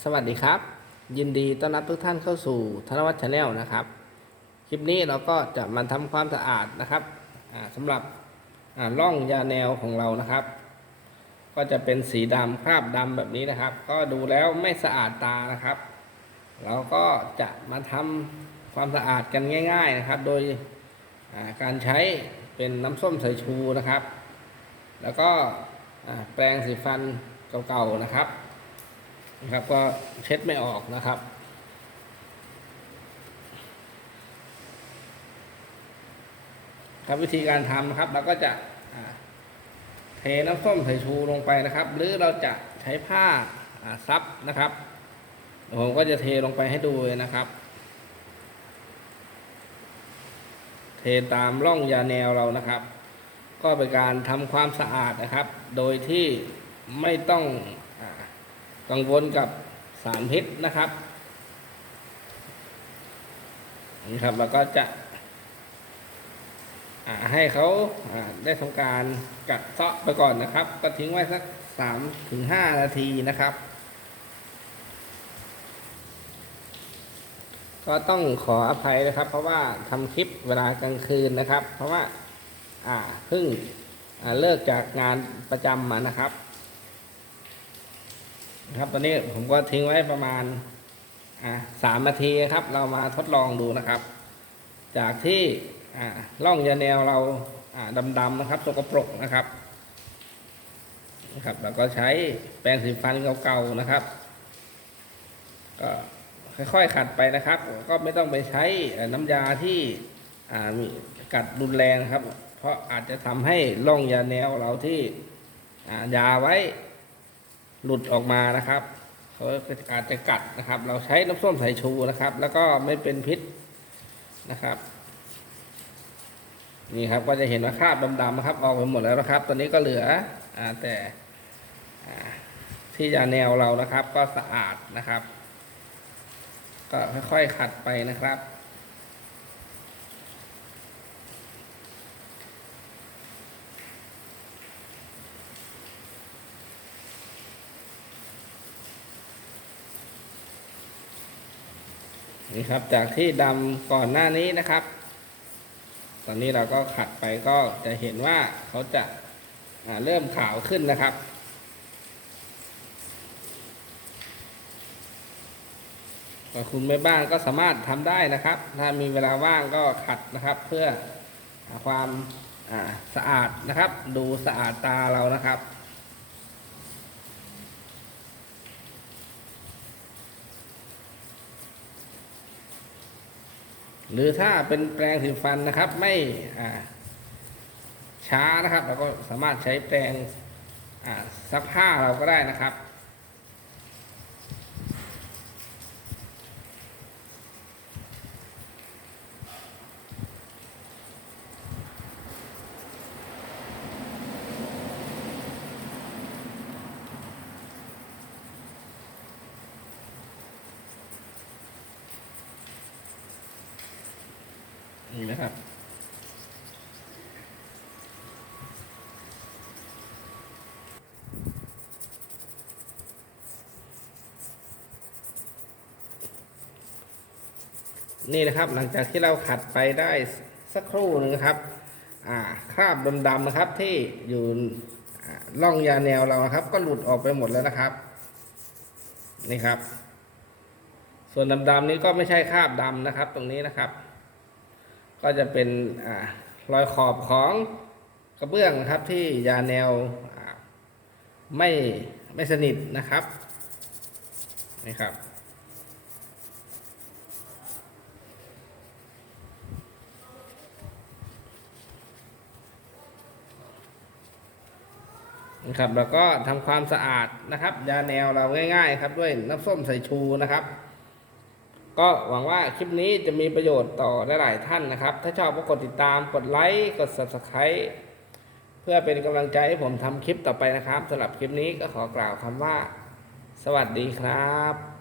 สวัสดีครับ ยินดีต้อนรับทุกท่านเข้าสู่ธนวัฒน์ชาแนลนะครับ คลิปนี้เราก็จะมาทำความสะอาดนะครับอ่าสำหรับร่องยาแนวของเรานะครับ ก็จะเป็นสีดำคราบดำแบบนี้นะครับ ก็ดูแล้วไม่สะอาดตานะครับ เราก็จะมาทำความสะอาดกันง่าย ๆนะครับ โดยการใช้เป็นน้ำส้มสายชูนะครับ แล้วก็แปรงสีฟันเก่าๆนะครับ นะครับก็เช็ดไม่ออกนะครับ ครับวิธีการทำนะครับเราก็จะเทน้ำส้มสายชูลงไปนะครับ หรือเราจะใช้ผ้าซับนะครับผมก็จะเทลงไปให้ดูเลยนะครับ เทตามร่องยาแนวเรานะครับ ก็เป็นการทำความสะอาดนะครับ โดยที่ไม่ต้อง กังวลกับสารพิษนะครับ นี่ครับเราก็จะให้เขาได้ทำการกัดเซาะไปก่อนนะครับ ก็ทิ้งไว้สักสามถึงห้านาทีนะครับ ก็ต้องขออภัยนะครับ เพราะว่าทำคลิปเวลากลางคืนนะครับ เพราะว่า อ่าเพิ่งเลิกจากงานประจำมานะครับ นะครับ ตอนนี้ผมก็ทิ้งไว้ประมาณอ่าสามนาทีครับ เรามาทดลองดูนะครับ จากที่อ่าล่องยาแนวเราอ่าดำๆนะครับสกปรกนะครับนะครับเราก็ใช้แปรงสีฟันเก่าๆนะครับก็ค่อยๆขัดไปนะครับ ก็ไม่ต้องไปใช้น้ำยาที่อ่ามีกัดรุนแรงครับ เพราะอาจจะทำให้ร่องยาแนวเราที่อ่ายาไว้ หลุดออกมานะครับเขาอาจจะกัดนะครับ เราใช้น้ำส้มสายชูนะครับ แล้วก็ไม่เป็นพิษนะครับ นี่ครับก็จะเห็นว่าคราบดำๆนะครับ ออกไปหมดแล้วนะครับ ตอนนี้ก็เหลืออแต่ที่ยาแนวเรานะครับ ก็สะอาดนะครับ ก็ค่อยๆขัดไปนะครับ นี่ครับจากที่ดำก่อนหน้านี้นะครับ ตอนนี้เราก็ขัดไปก็จะเห็นว่าเขาจะาเริ่มขาวขึ้นนะครับคุณแม่บ้านก็สามารถทำได้นะครับ ถ้ามีเวลาว่างก็ขัดนะครับ เพื่อความอสะอาดนะครับ ดูสะอาดตาเรานะครับ หรือถ้าเป็นแปรงสีฟันนะครับ ไม่ช้านะครับเราก็สามารถใช้แปรงซักผ้าเราก็ได้นะครับ นี่นะครับ นี่นะครับหลังจากที่เราขัดไปได้สักครู่หนึ่งครับอ่าคราบดำๆนะครับที่อยู่อ่าร่องยาแนวเรานะครับ ก็หลุดออกไปหมดแล้วนะครับนี่ครับ ส่วนดำๆนี้ก็ไม่ใช่คราบดำนะครับ ตรงนี้นะครับ ก็จะเป็นอรอยขอบของกระเบื้องครับที่ยาแนวไม่ไม่สนิทนะครับนี่ครับ นะครับแล้วก็ทำความสะอาดนะครับ ยาแนวเราง่าย ๆ ครับด้วยน้ำส้มสายชูนะครับ ก็หวังว่าคลิปนี้จะมีประโยชน์ต่อหลายๆท่านนะครับ ถ้าชอบก็กดติดตาม กดไลค์ กด subscribe เพื่อเป็นกำลังใจให้ผมทำคลิปต่อไปนะครับสำหรับคลิปนี้ก็ขอกล่าวคำว่า สวัสดีครับ